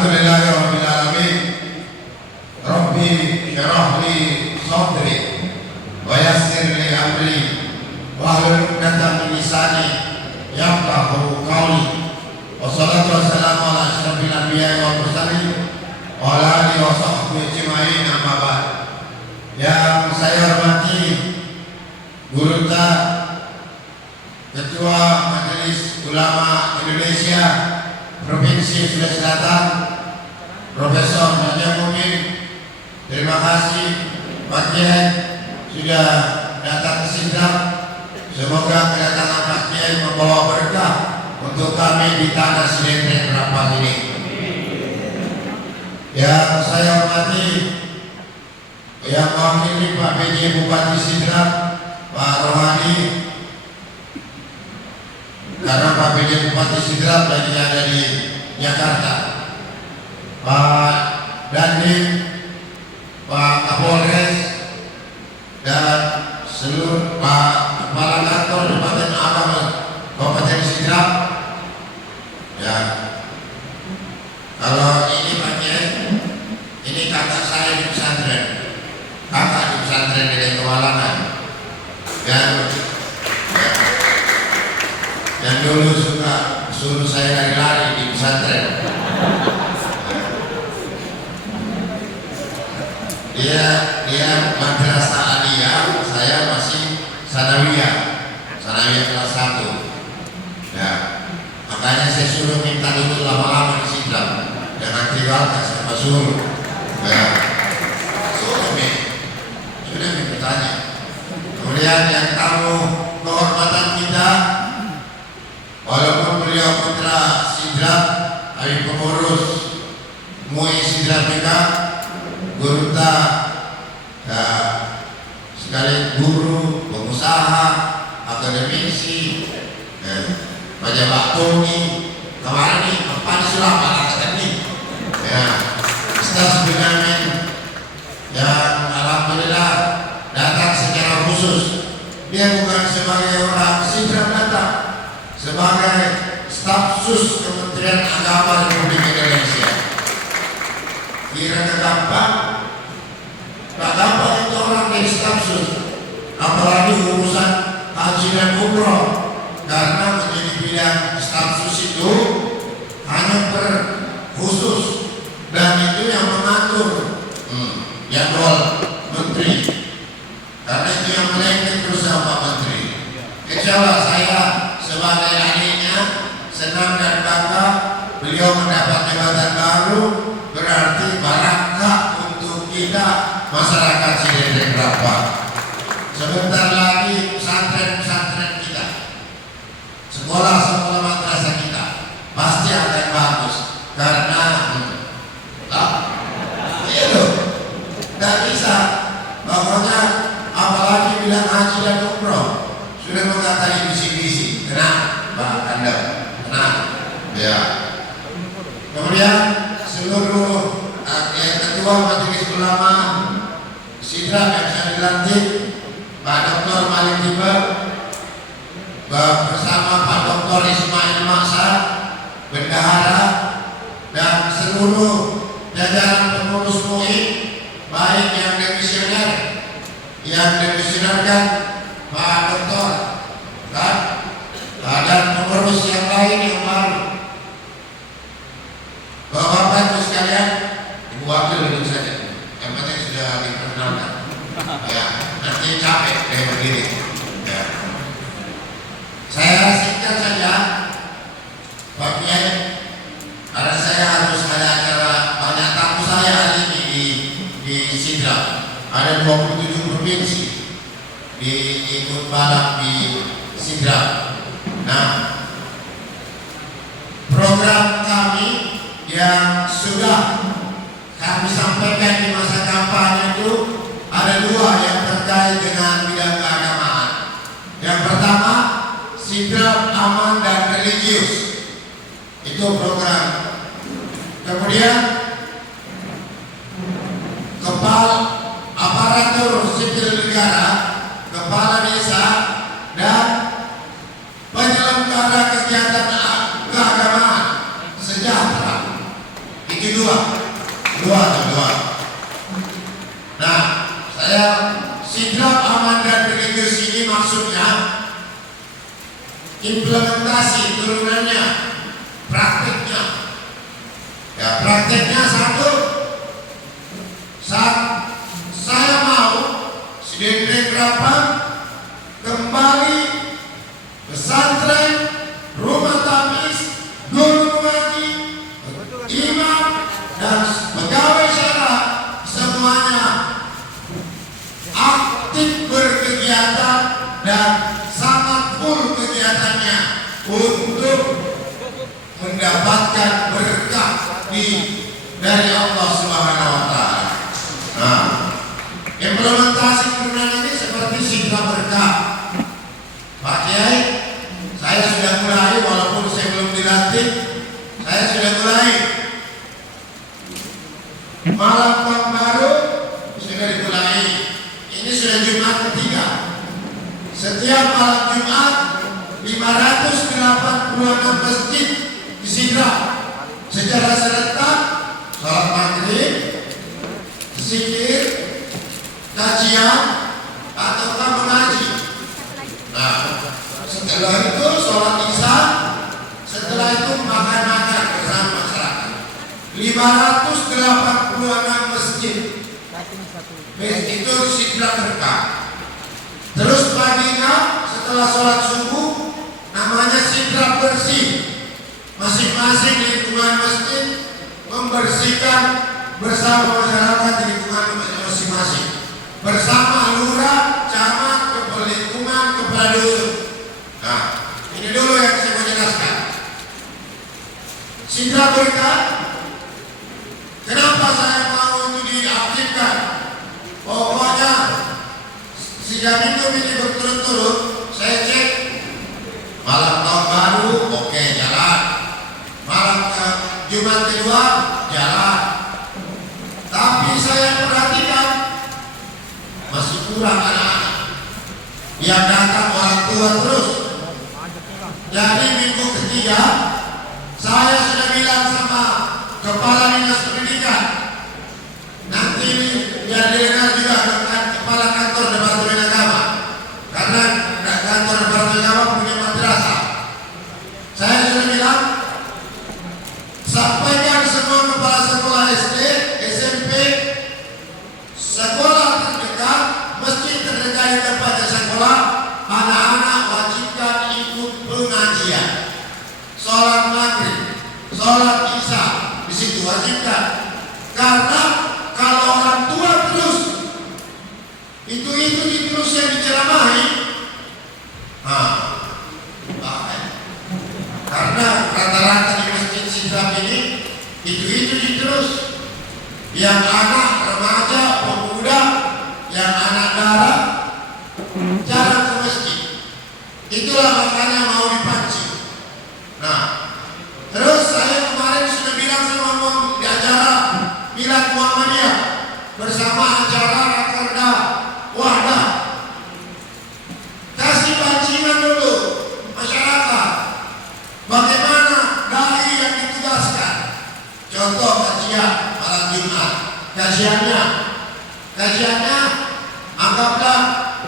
Alhamdulillahirabbil alamin. Rabbi syrah li sadri wa yassir li amri wahlul 'uqdatam min lisani yafqahu qawli. Wassalatu wassalamu ala asyrafil anbiya'i wal mursalin wa ala alihi wa sahbihi ajma'in, amma ba'd. Yang saya hormati Guru Ketua Majelis Ulama Indonesia Provinsi Sulawesi Selatan, Profesor Najamuddin. Terima kasih Pak Kiai sudah datang ke Sidrap. Semoga kedatangan Pak Kiai membawa berkah untuk kami di tanah Silenteng Rapat ini. Yang saya hormati yang mewakili Pak PJ Bupati Sidrap, Pak Rohani, karena Pak PJ Bupati Sidrap lagi ada di Jakarta, Pak Dandim, Pak Kapolres, dan seluruh Pak Kepala Kantor Departemen Agama Kabupaten Sidrap. Ya, kalau ini Pak Kiai, ini kakak saya di pesantren, kakak di pesantren di Kewalangan, dan dulu suka suruh saya lari-lari di pesantren. Dia madrasah aliyah, saya masih sanawiyah kelas 1. Ya, makanya saya suruh minta dulu lama-lama di Sidrap, jangan tinggalkan sama suruh. Ya, sudah bertanya. Kemudian yang tamu kehormatan kita, walaupun beliau putra Sidrap, dari pengurus MUI Sidrap juga, Guru ya, sekali guru, pengusaha, akademisi, pejabat Tony, kemarin nih, Pak Sulah Pak ini, ya, Ustaz Benyamin, yang alhamdulillah datang secara khusus. Dia bukan sebagai orang Sidrap datang, sebagai staf sus Kementerian Agama Republik Indonesia. Kira gampang? Tak gampang itu orang dari staf sus, apalagi urusan haji dan umroh, karena menjadi bidang staf sus itu hanya berkhusus, dan itu yang mengatur jadwal menteri, karena itu yang melengket terus sama Pak Menteri. Insya Allah saya sebagai adiknya senang dan bangga beliau mendapat jabatan baru, berarti barangkah untuk kita masyarakat Silenteng Rapat. Sebentar lagi pesantren-pesantren kita, sekolah-sekolah madrasah kita pasti akan bagus, karena iya loh, tidak bisa. Pokoknya apalagi bilang haji dan umroh sudah mengatakan bisi-bisi, tenang Pak Anda, tenang ya. Kemudian seluruh yang ketua Majelis Ulama Sidrap yang saya dilantik, Pak Dr. Malik Tiba bersama Pak Dr. Ismail Maksa, bendahara, dan seluruh jajaran pengurus MUI, baik yang demisioner, yang demisionerkan Pak Dr. dan pengurus yang lain yang baru. Bapak-bapak Ibu sekalian, Ibu Wakil duduk saja, yang penting sudah diperkenalkan. Ya, nanti capek kayak begini. Ya. Saya singkat saja, Pak Kiai, karena saya harus ada acara banyak tamu saya hari ini di Sidrap. Ada 27 provinsi ikut balap di Sidrap. Nah, program kami yang sudah kami sampaikan di masa kampanye itu ada 2 yang terkait dengan bidang keagamaan. Yang pertama, Sidrap aman dan religius, itu program. Kemudian aparatur sipil negara, kepala desa, dan penyelenggara kegiatan keagamaan sejahtera. Itu dua. Nah, saya sidrap aman dan religius ini maksudnya implementasi turunannya, prakteknya. Ya, prakteknya satu, saat saya mau Sidin berapa kembali pesantren, rumah tamis, guru ngaji, imam dan pegawai syariah semuanya aktif berkegiatan dan sangat full kegiatannya untuk mendapatkan berkah dari Allah Subhanahu wa taala. Nah, implementasi turunan ini seperti sidra berkah. Pak Kiai, saya sudah mulai, walaupun saya belum dilatih, saya sudah mulai. Malam tahun baru sudah dimulai. Ini sudah Jumat ketiga. Setiap malam Jumat 586 masjid disidra secara serentak, salat maghrib, zikir, kajian, ataukah mengaji. Nah, setelah itu sholat isya, setelah itu makan-makan bersama masyarakat. 586 masjid. Itu sidra berkah. Terus paginya setelah sholat subuh namanya sidra bersih. Masing-masing lingkungan masjid membersihkan bersama masyarakat di lingkungan masing-masing, bersama lurah, camat, kepala lingkungan, kepala dusun. Nah, ini dulu yang saya mau jelaskan. Sidra berkah. Kenapa saya mau itu diaktifkan? Pokoknya sejak minggu ini berturut-turut saya cek malam tahun baru, oke, jalan. Malam Jumat kedua jalan. Tapi saya perhatikan masih kurang anak-anak yang datang orang tua terus. Jadi minggu ketiga saya sudah bilang sama kepala dinas pendidikan, nanti biar dengar juga dengan kepala kantor Departemen Agama, karena kantor Departemen Agama punya madrasah. Saya sudah bilang, sampaikan semua kepala sekolah SD, SMP, sekolah terdekat, masjid terdekat di tempatnya sekolah, anak-anak wajibkan ikut pengajian, sholat maghrib, sholat isya, di situ wajibkan. Karena kalau orang tua terus itu terus yang diceramahi, karena rata-rata di masjid sidra ini itu terus, yang anak remaja, pemuda, yang anak darah jarang ke masjid. Itulah makanya mau dipancing. Nah, terus saya kemarin sudah bilang sama di acara Milad Muhammadiyah bersama acara Rakerda Wahdah, kasih pancingan dulu masyarakat bagaimana dai yang ditugaskan. Contoh kajian malam Jumat, kajiannya anggaplah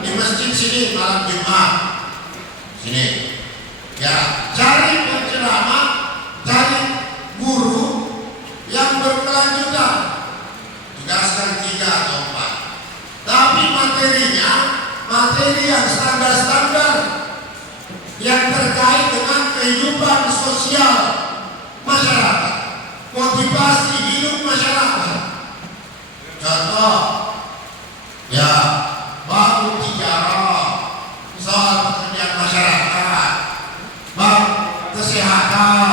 di masjid sini malam Jumat sini, ya, cari penceramah, cari guru yang berkelanjutan, tugaskan 3 atau 4, tapi materinya materi yang standar-standar yang terkait dengan kehidupan sosial masyarakat, motivasi hidup masyarakat. Contoh, ya, bab tijarah, soal pekerjaan masyarakat, bab kesehatan,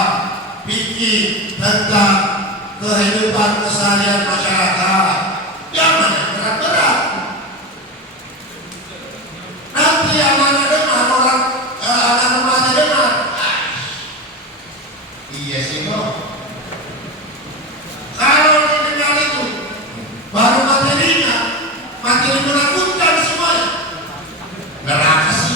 fikih tentang kehidupan keseharian masyarakat. Jangan yang berat-berat. Nanti anak-anak dengar, anak remaja dengar, iya sih kok. Kalau didengar itu baru materinya, materi menakutkan semuanya. Neraka sih.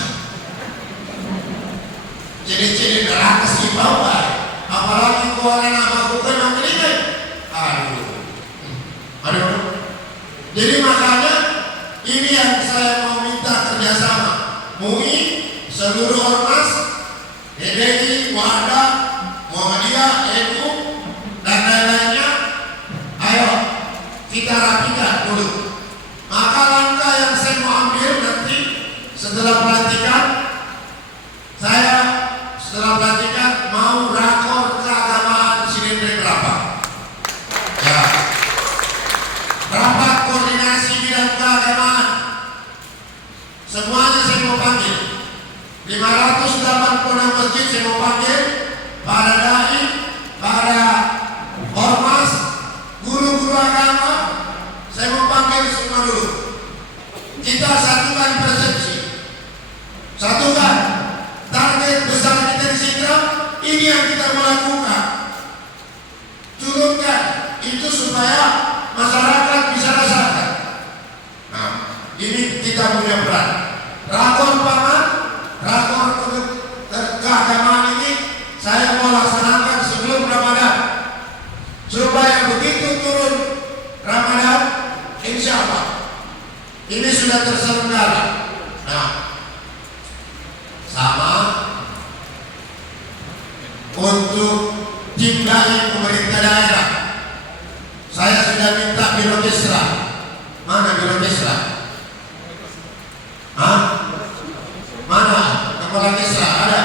Jadi neraka sih bawah. Apalagi keuangan apa bukan materinya. MUI, seluruh ormas, DDI, Wahda, Muhammadiyah, NU, dan lain-lainnya. Ayo kita rapikan dulu. Maka langkah yang saya mau ambil nanti setelah pelantikan, saya setelah pelantikan mau rakor keagamaan Cinere berapa? Ya, rapat koordinasi bidang keagamaan. Semuanya saya mau panggil. 586 masjid saya mau panggil, para dai, para ormas, guru-guru agama, saya mau panggil semua dulu. Kita satukan persepsi, satukan target besar kita di Sidra. Ini yang kita melakukan. Turunkan itu supaya masyarakat bisa rasakan. Nah, ini kita punya peran. Rakor pangan, rakor keagamaan ini saya mau laksanakan sebelum Ramadan, supaya begitu turun Ramadan, insya Allah ini sudah terselenggara. Nah, sama untuk tim dai pemerintah daerah, saya sudah minta Biro Kesra. Mana Biro Kesra? Hah? Mana Kepala Kesra? Ada?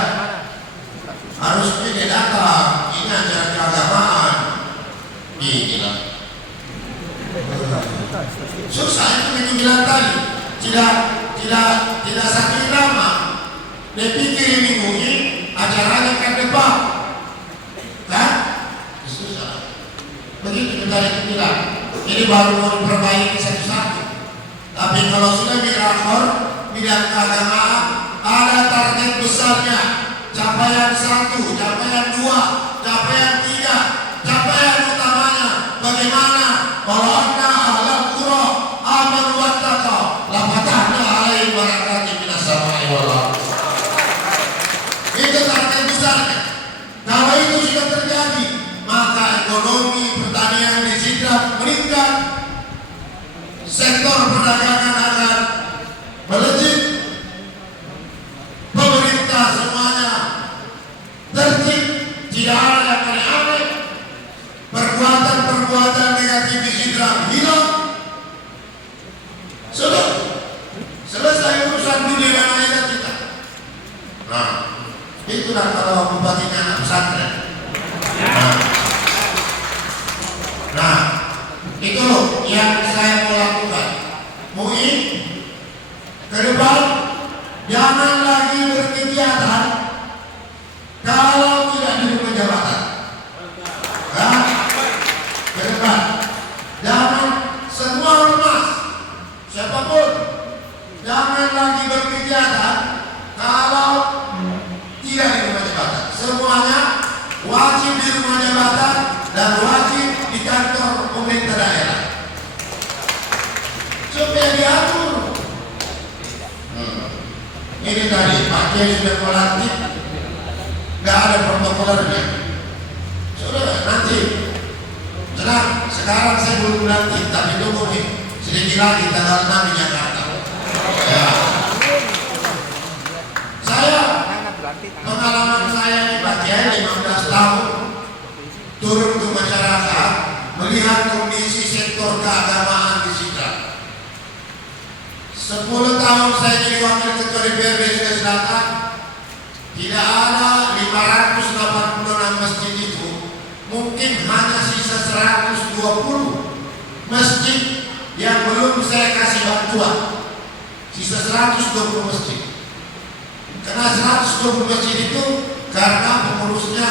Harusnya dia datang. Ini acara keagamaan. Inilah susah itu yang bilang tadi. Tidak sakit lama. Dia pikir ini mungkin acaranya ke depan, kan? Susah. Begitu tadi bilang. Ini baru mau diperbaiki satu-satu. Tapi kalau sudah dirakor bidang keagamaan, ada target besarnya. Capaian 1, capaian 2, capaian 3, capaian utamanya bagaimana? Kalau anda ahlul qura amanu wattaqau la fatahna alaihim barakatin minas samai wal ardh. Itu target besarnya. Kalau itu sudah terjadi, maka ekonomi pertanian di Sidra meningkat, sektor perdagangan akan melejit, pemerintah semuanya tertib, tidak ada yang aneh-aneh, perbuatan-perbuatan negatif di Sidra hilang. Sudah selesai urusan dunia dan akhirat kita. Nah, itulah kalau membandingkan anak pesantren. Nah, itu yang saya mau lakukan. MUI ke depan jangan lagi berkegiatan kalau tidak di rumah jabatan. Nah, ke depan jangan semua ormas siapapun jangan lagi berkegiatan kalau tidak di rumah jabatan. Semuanya wajib di rumah jabatan dan wajib di kantor pemerintah daerah supaya diatur. Ini tadi Pak Kiai sudah melantik, nggak ada protokolernya. Sudah nanti tenang. Sekarang saya belum melantik, tapi tunggu nih sedikit lagi tanggal 6 di Jakarta. Ya. Saya pengalaman saya di Pak Kiai 15 tahun turun ke masyarakat melihat kondisi sektor keagamaan di Sidra. 10 tahun saya jadi wakil ketua DPRD Sulawesi Selatan, tidak ada 586 masjid itu, mungkin hanya sisa 120 masjid yang belum saya kasih bantuan. Sisa 120 masjid. Karena 120 masjid itu karena pengurusnya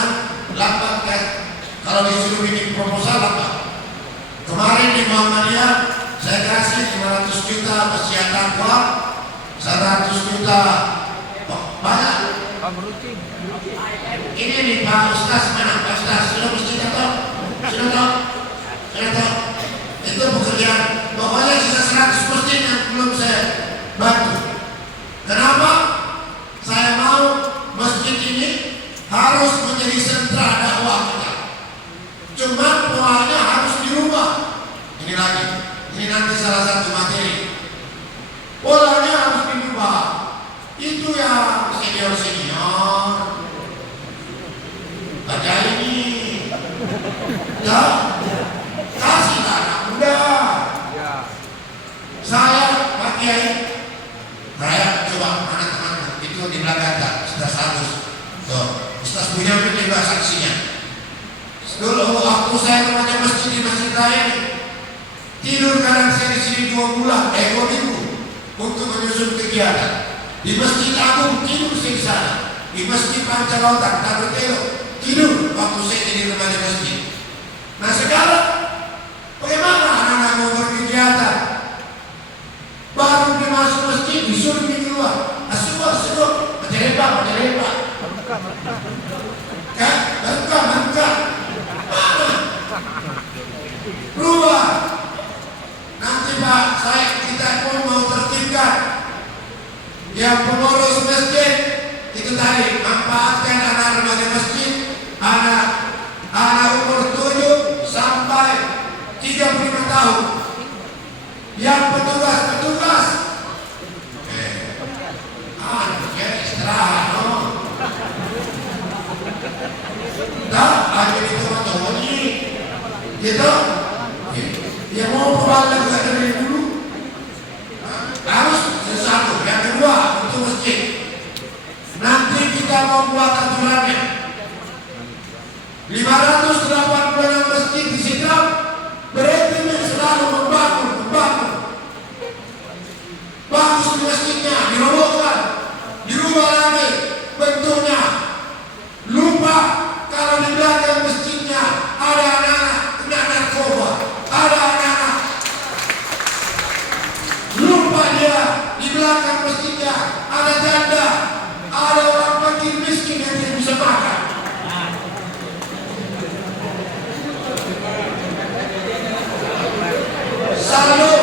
lambat kan. Kalau disuruh bikin proposal lambat. Kemarin di Muhammadiyah saya kasih 500 juta masjid takwa, 100 juta banyak. Ini nih Pak Ustaz, mana Pak Ustaz? Sudah masjid atau? Sudah tahu? Sudah tahu? Itu pekerjaan. Pokoknya sisa 100 masjid yang belum saya bantu. Kenapa? Saya mau masjid ini harus menjadi sentra dakwah kita. Cuma polanya harus dirubah. Ini lagi. Ini nanti salah satu materi. Polanya harus dirubah. Itu yang senior baca ini ya, kasih anak muda. Saya Pak Kiai, saya coba anak-anak itu di belakang sudah 100 tuh, Ustaz punya juga saksinya. Dulu waktu saya remaja masjid di Masjid Raya ini, tidur kadang saya di sini 2 minggu untuk menyusun kegiatan. Di Masjid Agung tidur saya di sana, di Masjid Pancalautan Tabetelo tidur waktu saya jadi remaja masjid. Nah sekarang bagaimana anak-anak mau berkegiatan? Baru dia masuk masjid disuruh di luar, asuk, menjelebak, kan? Mengkak. Mana? Berubah. Nanti Pak, kita pun mau tertibkan. Yang pengurus masjid itu tadi manfaatkan anak remaja masjid, anak umur 7 sampai 35 tahun. Yang petugas istirahat ada di tempat ini gitu. Dia mau kembali juga dari dulu harus sesuatu. Yang kedua untuk masjid, nanti kita mau buat aturannya 586 masjid di Sidrap, berarti selalu membangun bagus di masjidnya, dirobohkan, dirubah lagi bentuknya. Lupa kalau di belakang masjidnya ada anak-anak kena narkoba, ada anak-anak. Lupa dia di belakang masjidnya ada janda, ada orang fakir miskin yang tidak bisa makan. Saldo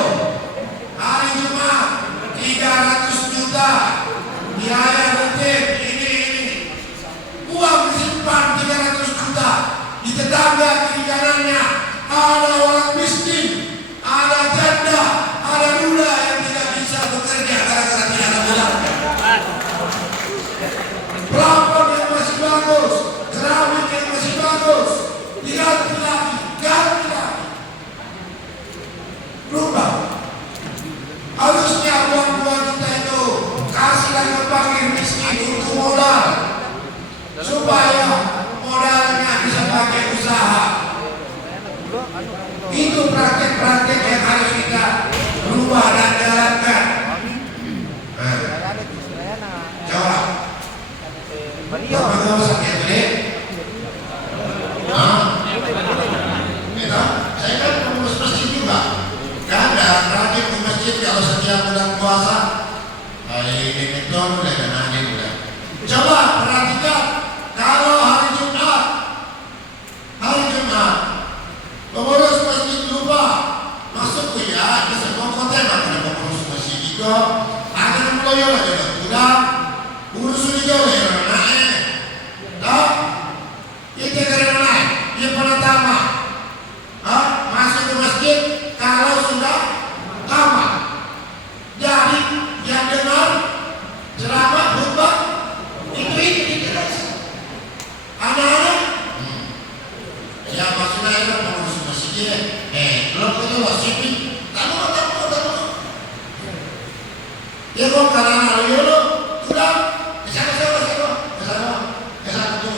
hari Jumat 300 juta biaya rutin ini uang disimpan 300 juta di tetangga kiri kanannya ada orang miskin, ada janda, ada duda yang tidak bisa bekerja gara-gara tidak ada bulan. Plafon yang masih bagus, keramik yang masih bagus, diganti lagi. Berubah. Harusnya uang-uang kita itu kasih lagi fakir miskin untuk modal, supaya modalnya bisa pakai usaha. Itu praktek-praktek yang harus kita rubah dan jalankan. Coba. Bapak sakit deh. Saya kan pengurus masjid juga. Kan ada praktek di masjid kalau setiap bulan puasa. Ini betul udah dan angin udah. Coba perhatikan kalau hari Jumat pengurus masjid lupa masuk ya ke semua kota ada pengurus masjid juga ada yang meloyo aja udah urus juga ya naik tak itu karena naik dia pertama masuk ke masjid kalau sudah tamat. Jadi yang dengar ceramah khutbah itu terus anak-anak ya maksudnya itu pengurus masjid belum itu wasipi tamu ya kok karena lo sudah kesana tuh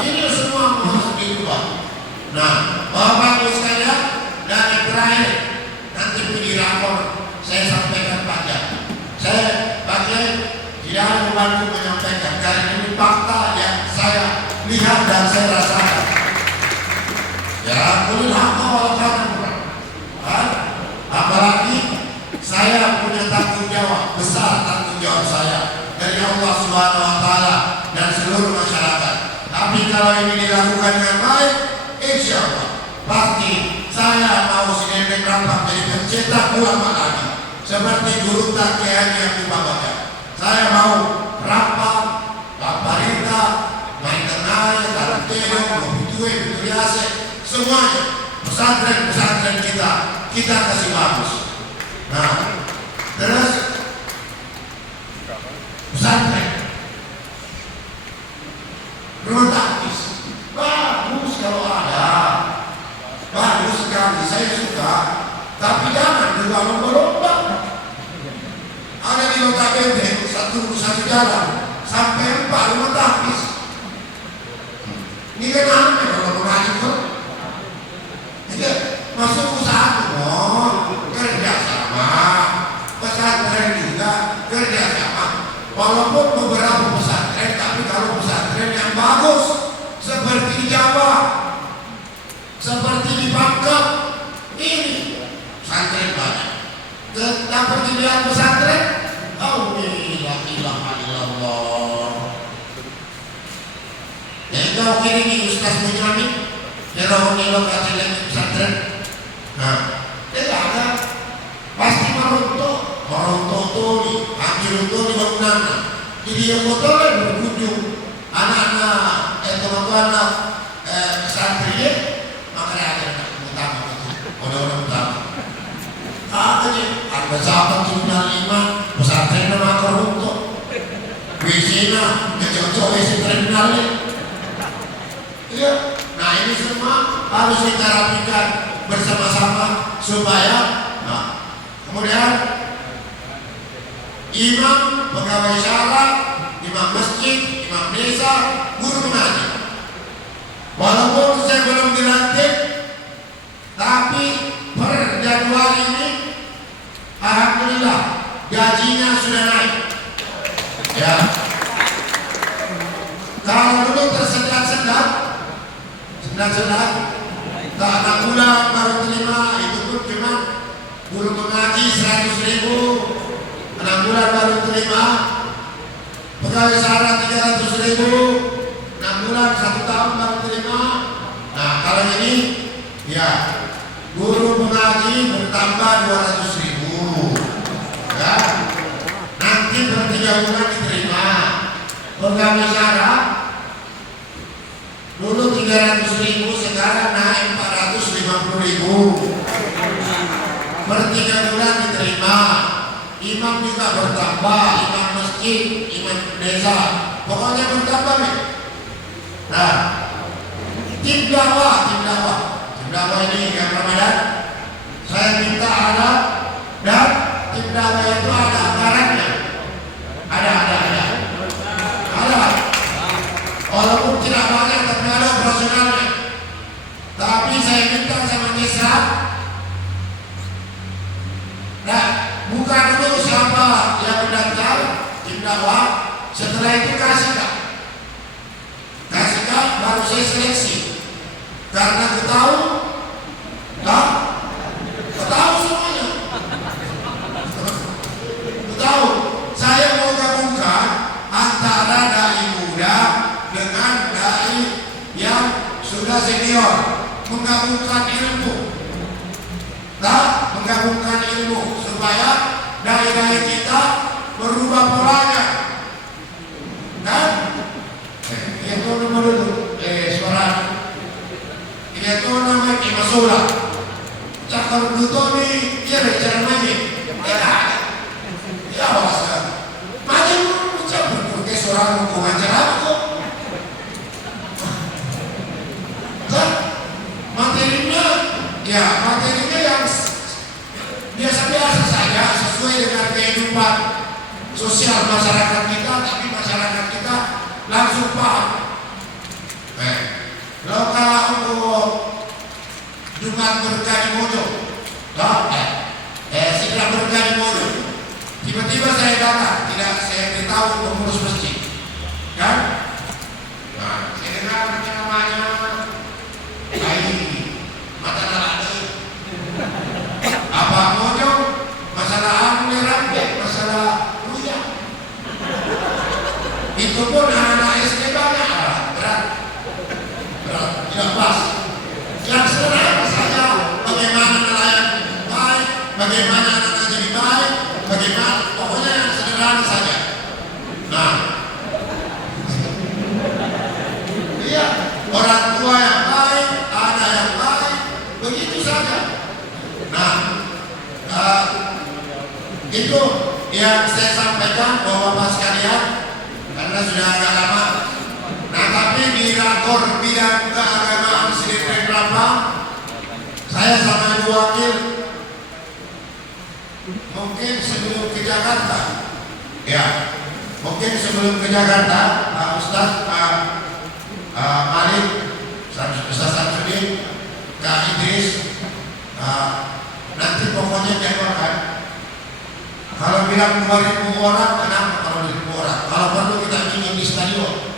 ini semua harus diubah. Nah Bapak Ibu sekalian, dan yang terakhir nanti punya rapor saya sampaikan pajak. Saya pakai tidak membantu menyampaikan karena ini fakta yang saya lihat dan saya rasakan. Ya, boleh hamba walaupun apalagi saya punya tanggung jawab besar, tanggung jawab saya dari Allah Subhanahu Wa Taala dan seluruh masyarakat. Tapi kalau ini dilakukan dengan baik, insya Allah pasti saya mau sinetron rampak jadi pencetak ulama lagi seperti guru takian yang dibawakan. Saya mau rampak, paparita, main tenaya, taruh tedong, bukitue, bukituriase, semuanya pesantren kita kasih bagus. Nah, terus pesantren, rumah taktis, bagus kalau ada, bagus sekali, saya suka, tapi jangan juga lomba-lomba. Ada di Kota Benteng satu jalan sampai 4 rumah taktis. Ini kan aneh kalau mengaji kok. Masuk usaha kerja sama, pesantren juga kerja sama. Walaupun beberapa pesantren, tapi kalau pesantren yang bagus seperti di Jawa, seperti di Bangkok, ini pesantren banyak. Dapat dilihat pesantren, la ilaha illallah. Kau kiri ni Ustaz Bunyamin, nelo kasih lagi pesantren. Nah, tidak ada, pasti merontok tuh nih, hampir tuh di bangunan. Jadi yang motornya berkunjung, anak-anak, teman-teman pesantren, makanya ada utama itu, orang-orang utama. Aja, ada sahabat Terminal 5, pesantren nama akar runtuh. WC-nya, cocok WC terminalnya. Iya, nah ini semua harus kita rapikan bersama-sama supaya, nah, kemudian imam, pegawai syara, imam masjid, imam desa, guru mengaji. Walaupun saya belum dilantik, tapi per Januari ini, alhamdulillah gajinya sudah naik. Ya, kalau dulu tersendat-sendat, tak 6 bulan baru terima, itu pun cuma guru mengaji 100.000, 6 bulan baru terima, pegawai syara 300.000, 6 bulan 1 tahun baru terima. Nah kalau ini ya guru mengaji bertambah 200.000, ya nanti per 3 bulan diterima. Pegawai syara dulu 300.000, sekarang naik 450.000. Per 3 bulan diterima. Imam juga bertambah, imam masjid, imam desa, pokoknya bertambah nih. Nah, tim dakwah ini yang Ramadan, saya minta ada, dan tim dakwah itu ada anggarannya, ada. Walaupun tidak banyak tapi ada operasionalnya. Tapi saya minta sama desa, nah buka dulu siapa yang mendaftar tim dakwah, setelah itu kasih kak, baru saya seleksi. Karena ketahu semuanya, ketahu. Saya mau gabungkan antara dai muda dengan dai yang sudah senior, menggabungkan ilmu, supaya dai-dai kita berubah polanya. Kan? Itu nomor dulu. Suara. Itu namanya Kimasola. Cakar dulu nih, dia bicara lagi. Ya bahasa. Macam berbagai suara hubungan cara kok. Materinya yang biasa-biasa saja, sesuai dengan kehidupan sosial masyarakat kita, tapi masyarakat kita langsung paham. Kalau untuk Jumat berkah di Mojo, sidang berkah di Mojo, tiba-tiba saya datang, tidak saya beritahu pengurus masjid, kan? Nah, saya dengar namanya mata nalada. Apa Mojo? Masalah aliran, masalah rupiah. Itu pun anak-anak SD banyak, berat, tidak pas. Yang sederhana saja, bagaimana nelayan baik, bagaimana anak-anak jadi baik, bagaimana, pokoknya yang sederhana saja. Nah, iya, orang tua yang baik, anak yang baik, begitu saja. Nah, itu yang saya sampaikan Bapak-Bapak sekalian, karena sudah agak lama. Nah, tapi di rakor bidang keagamaan Sdipres Rempang, saya sama Ibu Wakil mungkin sebelum ke Jakarta, ya, mungkin sebelum ke Jakarta, Pak Ustaz, Pak Malik, Ustaz Samsudin, Kak Idris, nanti pokoknya jadwalkan. Kalau bilang 2.000 orang, kenapa kalau 2.000 orang? Kalau perlu kita ingin di stadion.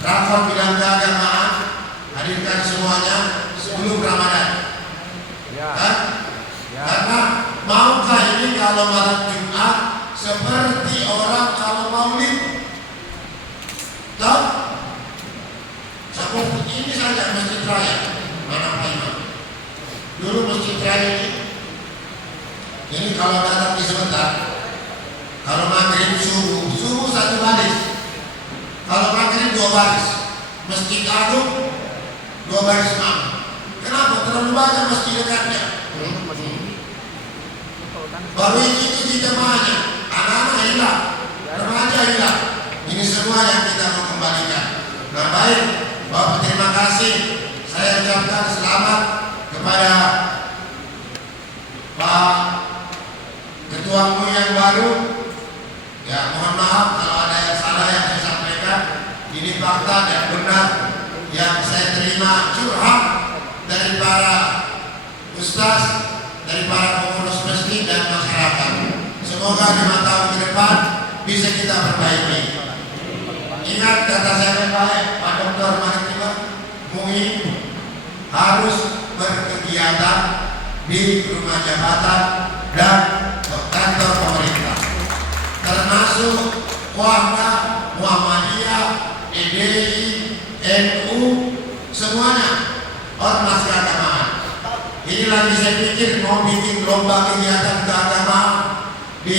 Rakor bidang keagamaan, hadirkan semuanya sebelum Ramadan. Kan? Karena maukah ini kalau malam Jumat seperti orang kalau maulid? Tahu? Seperti ini saja Masjid Raya. Mana Pak Imam? Dulu Masjid Raya ini kalau datang di sebentar, kalau maghrib subuh satu baris, kalau maghrib 2 baris, Masjid Agung 2 baris imam. Kenapa? Terlalu banyak masjid dekatnya. Baru itu di jemaahnya, anak-anak hilang, remaja hilang. Ini semua yang kita mau kembalikan. Nah, baik, Bapak, terima kasih. Saya ucapkan selamat kepada Pak Ketuamu yang baru. Ya, mohon maaf kalau ada yang salah yang saya sampaikan. Ini fakta dan benar yang saya terima curhat dari para ustaz, dari para pengurus masjid dan masyarakat. Semoga 5 tahun ke depan bisa kita perbaiki. Ingat kata saya baik, Pak Dr. Maritima Mui harus berkegiatan di rumah jabatan dan kantor pemerintah, termasuk Wahda, Muhammadiyah, EDI, NU, semuanya ormas keagamaan. Ini lagi saya pikir mau bikin lomba kegiatan keagamaan di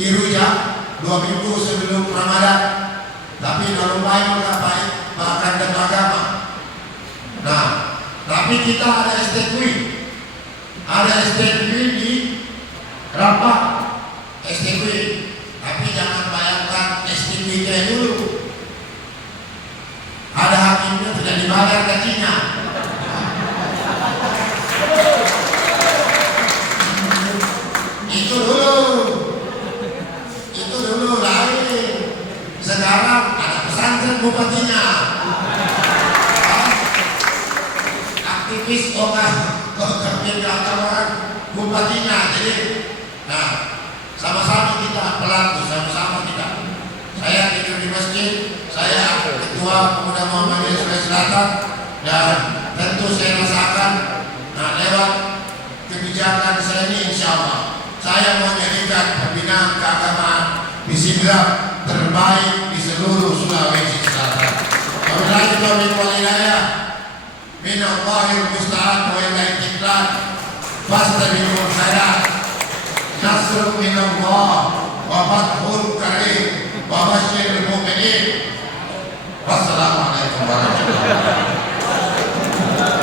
Rujak 2 minggu sebelum Ramadan, tapi kalau baik mencapai bahkan dan agama. Nah, tapi kita ada STQ di Rempang, STQ, tapi jangan bayangkan STQ dulu. Ada hakimnya tidak dibayar gajinya. Itu dulu lain. Sekarang ada pesantren bupatinya, aktivis bupatinya. Jadi, nah, sama-sama kita pelaku, sama-sama kita. Saya tidur di masjid, saya ketua pemuda Muhammadiyah Sulawesi Selatan, dan tentu saya rasakan, nah, lewat kebijakan saya ini, insya Allah saya mau jadikan pembinaan keagamaan di Sidrap terbaik di seluruh Sulawesi Selatan. Wabillahi taufiq wal hidayah. Minallahil musta'an wa ilaihi tiklan. Fastabiqul khairat. Nasrun minallah wa fathun karim wa basyiril mu'minin. Wassalamualaikum warahmatullahi wabarakatuh.